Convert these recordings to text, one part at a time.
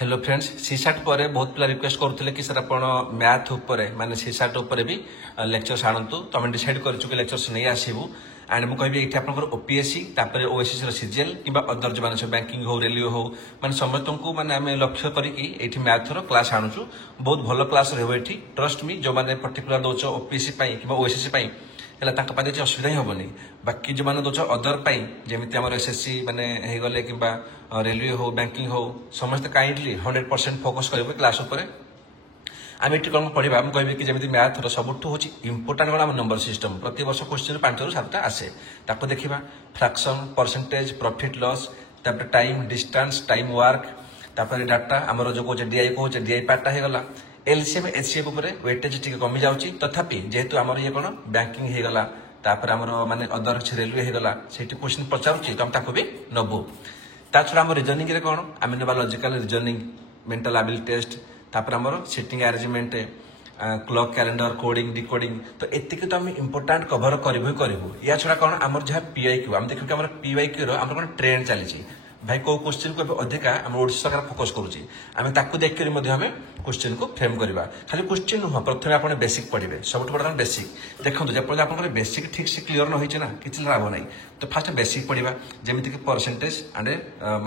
Hello friends सीसाट पर बहुत पिला रिक्वेस्ट करते कि सर आपण मैथ उपर माने सीसाट उपर भी लेक्चर्स आणतु तो आम डिसाइड करूँ कि लेक्चर्स नहीं आसबू एंड मुझे कहबी ये आपंकर ओपीएससी तापर ओएसएससी सीजीएल कि अदर जो मैंने बैंकिंग हो रेलवे हो माने समस्त को माने आम लक्ष्य करके मैथर क्लास आणुचु बहुत भल क्लास रही ट्रस्ट मी जो मैंने पर्टिकुलर दौच ओपीएससी कि ओएसएससी है କିଛି ଅସୁବିଧା ହିଁ ହେବନି ବାକି ଯେଉଁମାନେ ଦଉଛ ଅଦର ପାଇଁ ଯେମିତି ଆମର ଏସଏସସି ମାନେ ହେଇଗଲେ କିମ୍ବା ରେଲୱେ ହଉ ବ୍ୟାଙ୍କିଂ ହଉ ସମସ୍ତେ କାଇଣ୍ଡଲି 100% ଫୋକସ୍ କରିବେ କ୍ଲାସ୍ ଉପରେ ଆମେ ଏଠି କ'ଣ ପଢ଼ିବା ମୁଁ କହିବି କି ଯେମିତି ମ୍ୟାଥର ସବୁଠୁ ହେଉଛି ଇମ୍ପୋର୍ଟାଣ୍ଟ କ'ଣ ଆମ ନମ୍ବର ସିଷ୍ଟମ ପ୍ରତି ବର୍ଷ କ୍ୱେଶ୍ଚିନ୍ 5ରୁ 7ଟା ଆସେ ତାକୁ ଦେଖିବା ଫ୍ରାକ୍ସନ୍ ପରସେଣ୍ଟେଜ ପ୍ରଫିଟ୍ ଲସ୍ ତାପରେ ଟାଇମ୍ ଡିଷ୍ଟାନ୍ସ ଟାଇମ୍ ୱାର୍କ ତାପରେ ଡାଟା ଆମର ଯେଉଁ କହୁଛେ ଡିଆଇ କହୁଛେ ଡିଆଇ ପାର୍ଟଟା ହେଇଗଲା एलसीएम एचसीएफ वेटेज टी कमी जाऊँगी तथापि जेहेतु आम ये कौन बैंकिंग होगला तापर आम माने अदर किसी रेलवे होगला से क्वेश्चन पचारूँ तो आम भी नबू ता छड़ा आम रिजनिंग कौन आम ना logical reasoning mental ability test तापर आम sitting arrangement clock calendar coding decoding तो एतिक तो आम इंपोर्टाट कभर करूँ या छड़ा कौन आम जहाँ पीआईक्यू आम देखिए आम पीआईक्यू आम कौन ट्रेंड चली भाई कौ क्वेश्चन को अधिका आम ओडिशा सरकार फोकस करुच्ची आम ताकू देखकर क्वेश्चन को फ्रेम करवा खाली क्वेश्चन नुह प्रथम आप बेसिक पढ़े सब बड़ा बेसिक देखो जब आप बेसिक ठीक से क्लीयर न होना किसी लाभ ना तो फास्ट बेसिक पढ़ा जमीक परसेंटेज एंड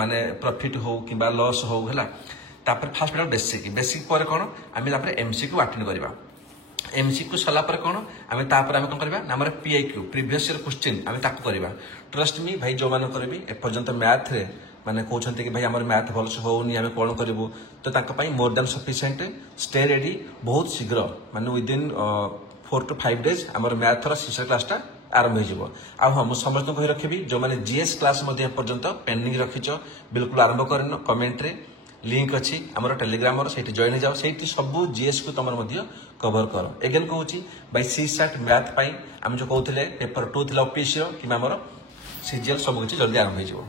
माने प्रॉफिट हो कि लॉस हो है फास्ट पढ़ा बेसिक बेसिक पर कौन आम एमसीक्यू अटेंड करवा एमसीक्यू सरला कौन आम कौन करवा आम पीआईक्यू प्रीवियस ईयर क्वेश्चन आम करवा ट्रस्ट मी भाई जो मान भी एपर्यंत मैथ रे माने कहते कि भाई आम मैथ भलसे होनी आम कौन करूँ तो more than sufficient stay ready बहुत शीघ्र माने विदिन 4 to 5 days आम मैथर सीसा क्लासटा आरंभ हो हाँ मुझे समस्त कही रखी जो मैंने जीएस क्लास पर्यंत पेंडिंग रखिच बिल्कुल आरंभ करन कमेंट रे लिंक अच्छी आम टेलीग्राम से जॉइन जाओ से सब जीएस को तुम कवर कर एगेन कहूँ भाई सीसाट मैथ आम जो कहते पेपर 2 थी ओपीएससी कि सीजीएल सब किसी जल्दी आरंभ हो।